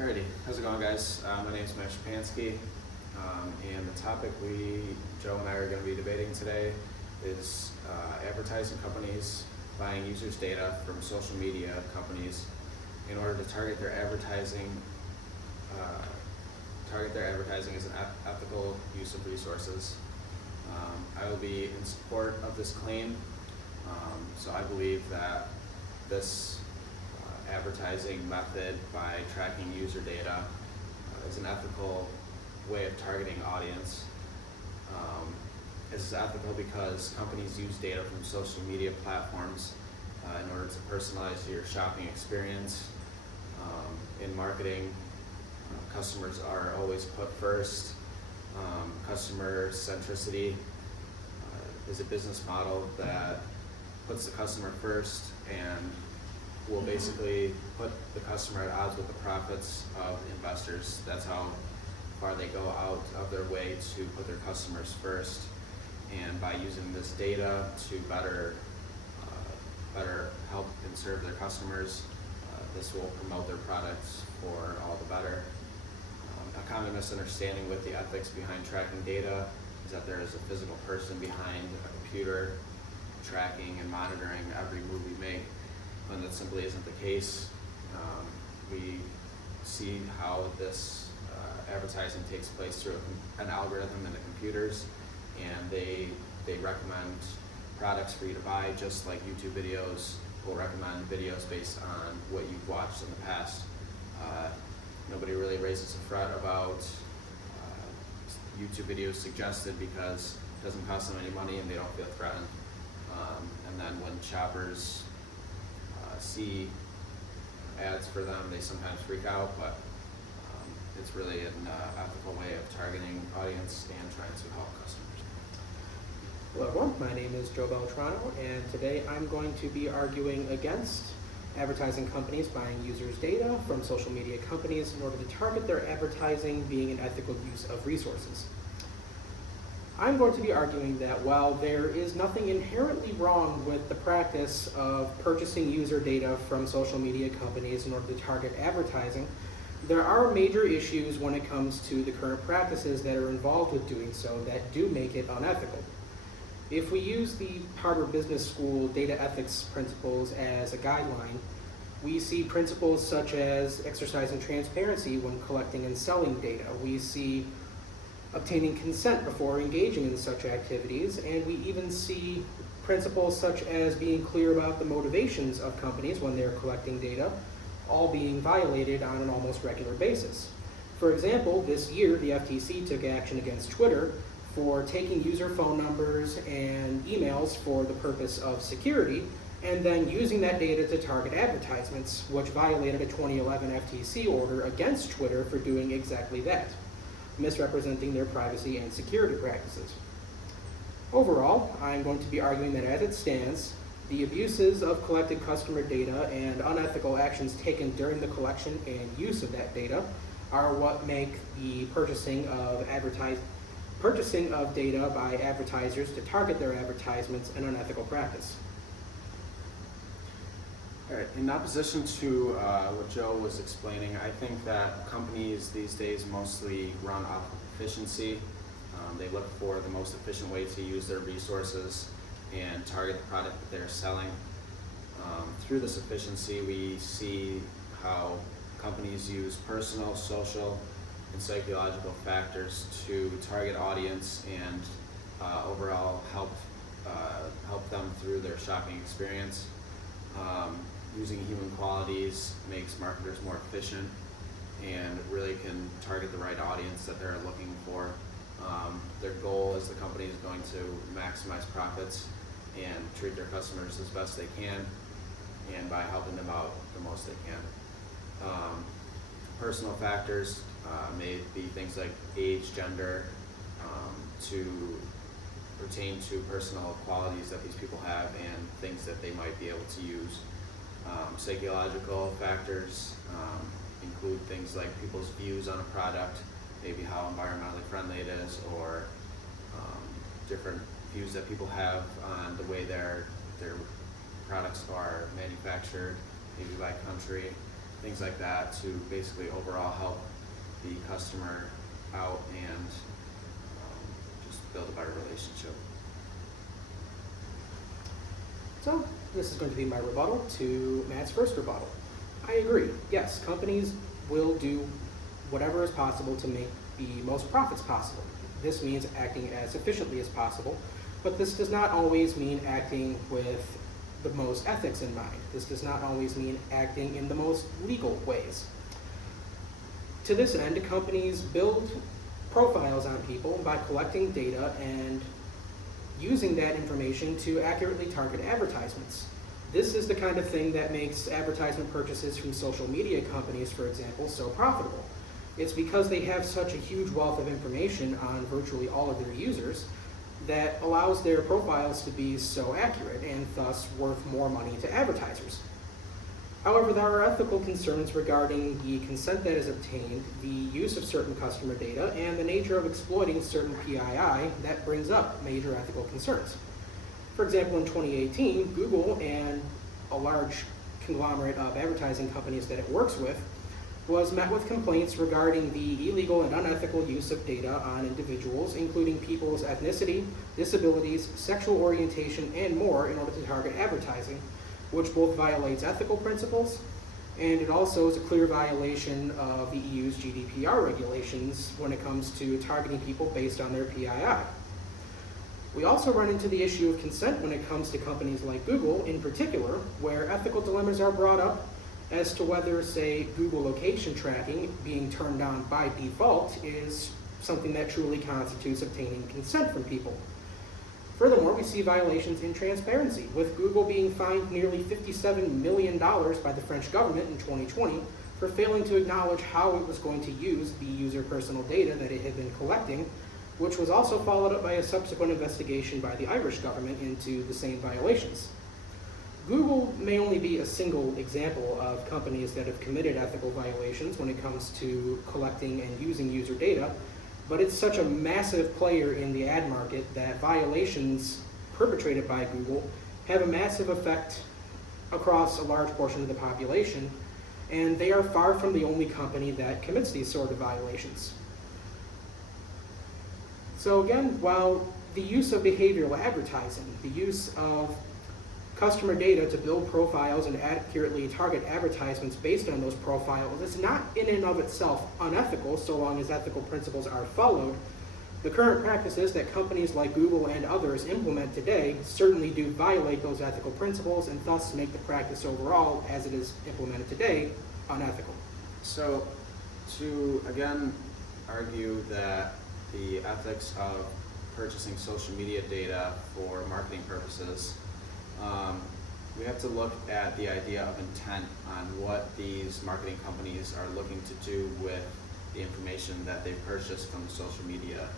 Alrighty, how's it going, guys? My name is Szczepanski, and the topic Joe and I are going to be debating today is advertising companies buying users' data from social media companies in order to target their advertising as an ethical use of resources. I will be in support of this claim. So I believe that this advertising method by tracking user data is an ethical way of targeting audience. This is ethical because companies use data from social media platforms in order to personalize your shopping experience. In marketing, customers are always put first. Customer centricity is a business model that puts the customer first and will basically put the customer at odds with the profits of investors. That's how far they go out of their way to put their customers first. And by using this data to better help and serve their customers, this will promote their products for all the better. A common misunderstanding with the ethics behind tracking data is that there is a physical person behind a computer tracking and monitoring every move we make, when that simply isn't the case. We see how this advertising takes place through an algorithm in the computers, and they recommend products for you to buy, just like YouTube videos will recommend videos based on what you've watched in the past. Nobody really raises a fret about YouTube videos suggested because it doesn't cost them any money and they don't feel threatened. And then when shoppers see ads for them, they sometimes freak out, but it's really an ethical way of targeting audience and trying to help customers. Hello everyone, my name is Joe Beltrano, and today I'm going to be arguing against advertising companies buying users' data from social media companies in order to target their advertising being an ethical use of resources. I'm going to be arguing that while there is nothing inherently wrong with the practice of purchasing user data from social media companies in order to target advertising, there are major issues when it comes to the current practices that are involved with doing so that do make it unethical. If we use the Harvard Business School data ethics principles as a guideline, we see principles such as exercising transparency when collecting and selling data. We see obtaining consent before engaging in such activities, and we even see principles such as being clear about the motivations of companies when they're collecting data, all being violated on an almost regular basis. For example, this year the FTC took action against Twitter for taking user phone numbers and emails for the purpose of security, and then using that data to target advertisements, which violated a 2011 FTC order against Twitter for doing exactly that, misrepresenting their privacy and security practices. Overall, I'm going to be arguing that as it stands, the abuses of collected customer data and unethical actions taken during the collection and use of that data are what make the purchasing of data by advertisers to target their advertisements an unethical practice. All right, in opposition to what Joe was explaining, I think that companies these days mostly run off of efficiency. They look for the most efficient way to use their resources and target the product that they're selling. Through this efficiency, we see how companies use personal, social, and psychological factors to target audience and overall help them through their shopping experience. Using human qualities makes marketers more efficient and really can target the right audience that they're looking for. Their goal as the company is going to maximize profits and treat their customers as best they can, and by helping them out the most they can. Personal factors may be things like age, gender, to pertain to personal qualities that these people have and things that they might be able to use. Psychological factors include things like people's views on a product, maybe how environmentally friendly it is, or different views that people have on the way their products are manufactured, maybe by country. things like that to basically overall help the customer out and just build a better relationship. So this is going to be my rebuttal to Matt's first rebuttal. I agree. Yes, companies will do whatever is possible to make the most profits possible. This means acting as efficiently as possible, but this does not always mean acting with the most ethics in mind. This does not always mean acting in the most legal ways. To this end, companies build profiles on people by collecting data and using that information to accurately target advertisements. This is the kind of thing that makes advertisement purchases from social media companies, for example, so profitable. It's because they have such a huge wealth of information on virtually all of their users that allows their profiles to be so accurate and thus worth more money to advertisers. However, there are ethical concerns regarding the consent that is obtained, the use of certain customer data, and the nature of exploiting certain PII that brings up major ethical concerns. For example, in 2018, Google and a large conglomerate of advertising companies that it works with was met with complaints regarding the illegal and unethical use of data on individuals, including people's ethnicity, disabilities, sexual orientation, and more in order to target advertising, which both violates ethical principles, and it also is a clear violation of the EU's GDPR regulations when it comes to targeting people based on their PII. We also run into the issue of consent when it comes to companies like Google in particular, where ethical dilemmas are brought up as to whether, say, Google location tracking being turned on by default is something that truly constitutes obtaining consent from people. Furthermore, we see violations in transparency, with Google being fined nearly $57 million by the French government in 2020 for failing to acknowledge how it was going to use the user personal data that it had been collecting, which was also followed up by a subsequent investigation by the Irish government into the same violations. Google may only be a single example of companies that have committed ethical violations when it comes to collecting and using user data, but it's such a massive player in the ad market that violations perpetrated by Google have a massive effect across a large portion of the population, and they are far from the only company that commits these sort of violations. So again, while the use of behavioral advertising, the use of customer data to build profiles and accurately target advertisements based on those profiles is not in and of itself unethical so long as ethical principles are followed, the current practices that companies like Google and others implement today certainly do violate those ethical principles and thus make the practice overall, as it is implemented today, unethical. So to again argue that the ethics of purchasing social media data for marketing purposes, we have to look at the idea of intent on what these marketing companies are looking to do with the information that they've purchased from social media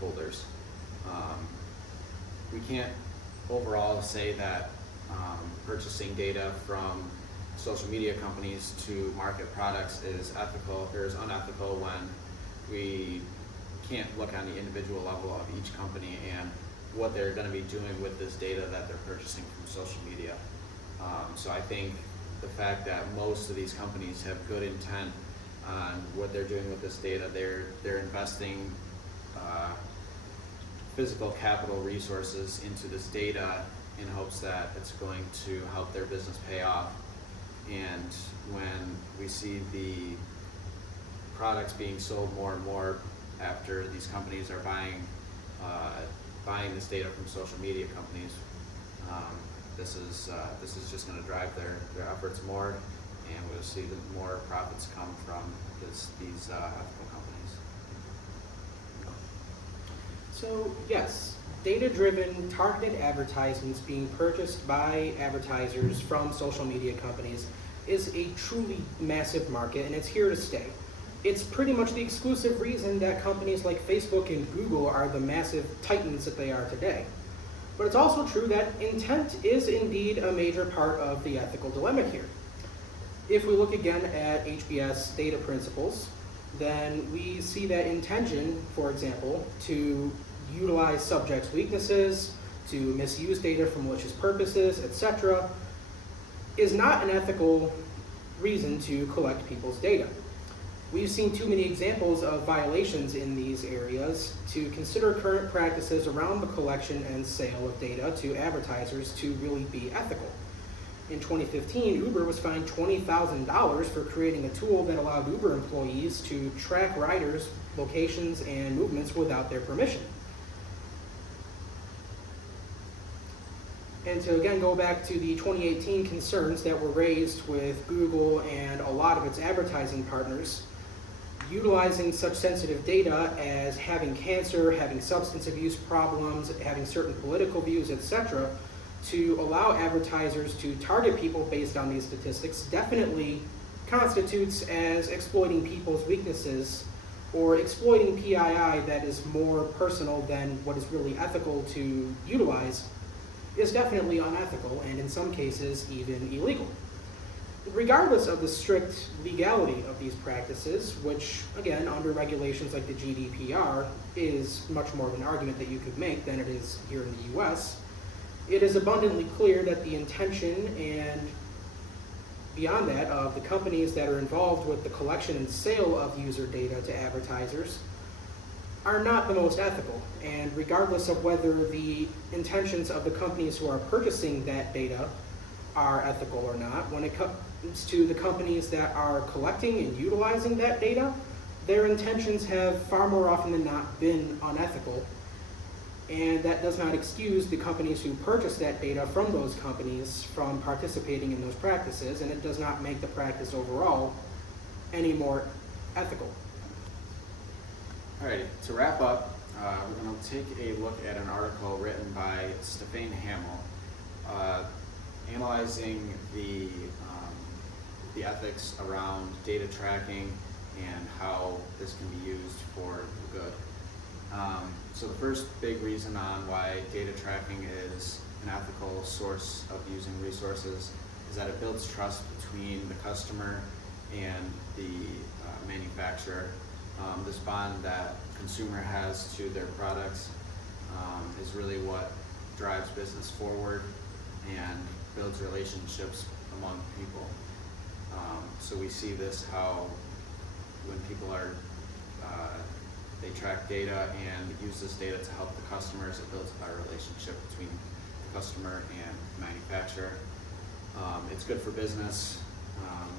holders. We can't overall say that purchasing data from social media companies to market products is ethical or is unethical when we can't look on the individual level of each company and what they're going to be doing with this data that they're purchasing from social media. So I think the fact that most of these companies have good intent on what they're doing with this data, they're investing physical capital resources into this data in hopes that it's going to help their business pay off. And when we see the products being sold more and more after these companies are buying this data from social media companies, this is just going to drive their efforts more, and we'll see more profits come from these ethical companies. So yes, data-driven targeted advertisements being purchased by advertisers from social media companies is a truly massive market, and it's here to stay. It's pretty much the exclusive reason that companies like Facebook and Google are the massive titans that they are today. But it's also true that intent is indeed a major part of the ethical dilemma here. If we look again at HBS data principles, then we see that intention, for example, to utilize subjects' weaknesses, to misuse data for malicious purposes, etc., is not an ethical reason to collect people's data. We've seen too many examples of violations in these areas to consider current practices around the collection and sale of data to advertisers to really be ethical. In 2015, Uber was fined $20,000 for creating a tool that allowed Uber employees to track riders' locations and movements without their permission. And to again go back to the 2018 concerns that were raised with Google and a lot of its advertising partners, utilizing such sensitive data as having cancer, having substance abuse problems, having certain political views, etc., to allow advertisers to target people based on these statistics definitely constitutes as exploiting people's weaknesses or exploiting PII that is more personal than what is really ethical to utilize is definitely unethical and in some cases even illegal. Regardless of the strict legality of these practices, which again under regulations like the GDPR is much more of an argument that you could make than it is here in the US, it is abundantly clear that the intention and beyond that of the companies that are involved with the collection and sale of user data to advertisers are not the most ethical. And regardless of whether the intentions of the companies who are purchasing that data are ethical or not, when it comes to the companies that are collecting and utilizing that data, their intentions have far more often than not been unethical. And that does not excuse the companies who purchase that data from those companies from participating in those practices, and it does not make the practice overall any more ethical. All right, to wrap up, we're going to take a look at an article written by Stefan Hamill, analyzing the ethics around data tracking and how this can be used for good. So the first big reason on why data tracking is an ethical source of using resources is that it builds trust between the customer and the manufacturer. This bond that consumer has to their products is really what drives business forward and builds relationships among people. So we see this how when people are they track data and use this data to help the customers, it builds a better relationship between the customer and manufacturer. It's good for business.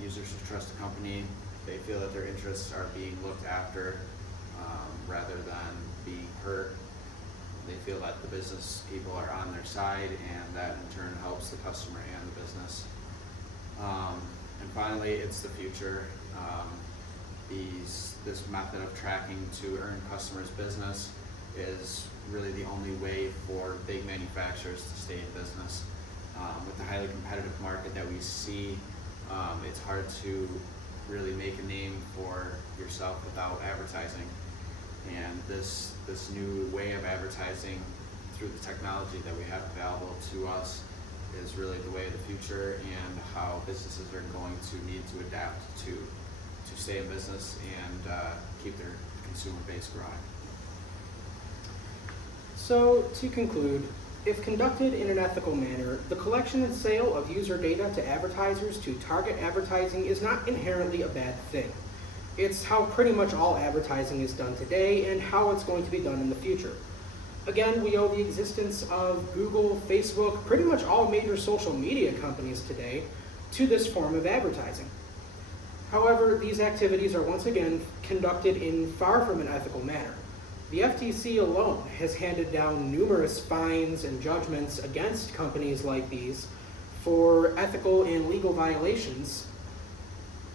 Users who trust the company, they feel that their interests are being looked after rather than being hurt. They feel that the business people are on their side, and that in turn helps the customer and the business. And finally, it's the future. This method of tracking to earn customers' business is really the only way for big manufacturers to stay in business. With the highly competitive market that we see, it's hard to really make a name for yourself without advertising. And this new way of advertising through the technology that we have available to us is really the way of the future and how businesses are going to need to adapt to stay in business and keep their consumer base growing. So to conclude, if conducted in an ethical manner, the collection and sale of user data to advertisers to target advertising is not inherently a bad thing. It's how pretty much all advertising is done today and how it's going to be done in the future. Again, we owe the existence of Google, Facebook, pretty much all major social media companies today to this form of advertising. However, these activities are once again conducted in far from an ethical manner. The FTC alone has handed down numerous fines and judgments against companies like these for ethical and legal violations,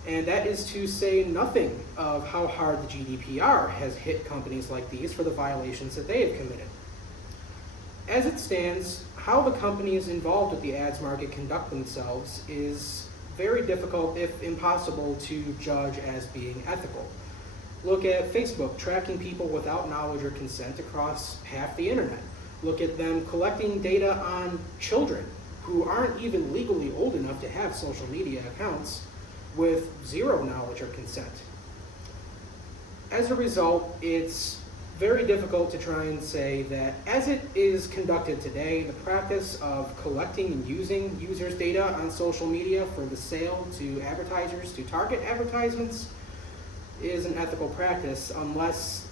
and that is to say nothing of how hard the GDPR has hit companies like these for the violations that they have committed. As it stands, how the companies involved with the ads market conduct themselves is very difficult, if impossible, to judge as being ethical. Look at Facebook tracking people without knowledge or consent across half the internet. Look at them collecting data on children who aren't even legally old enough to have social media accounts with zero knowledge or consent. As a result, it's very difficult to try and say that as it is conducted today, the practice of collecting and using users' data on social media for the sale to advertisers to target advertisements is an ethical practice unless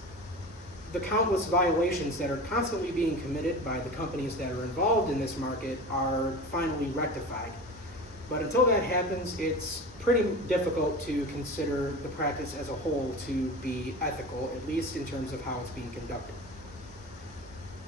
the countless violations that are constantly being committed by the companies that are involved in this market are finally rectified. But until that happens, it's pretty difficult to consider the practice as a whole to be ethical, at least in terms of how it's being conducted.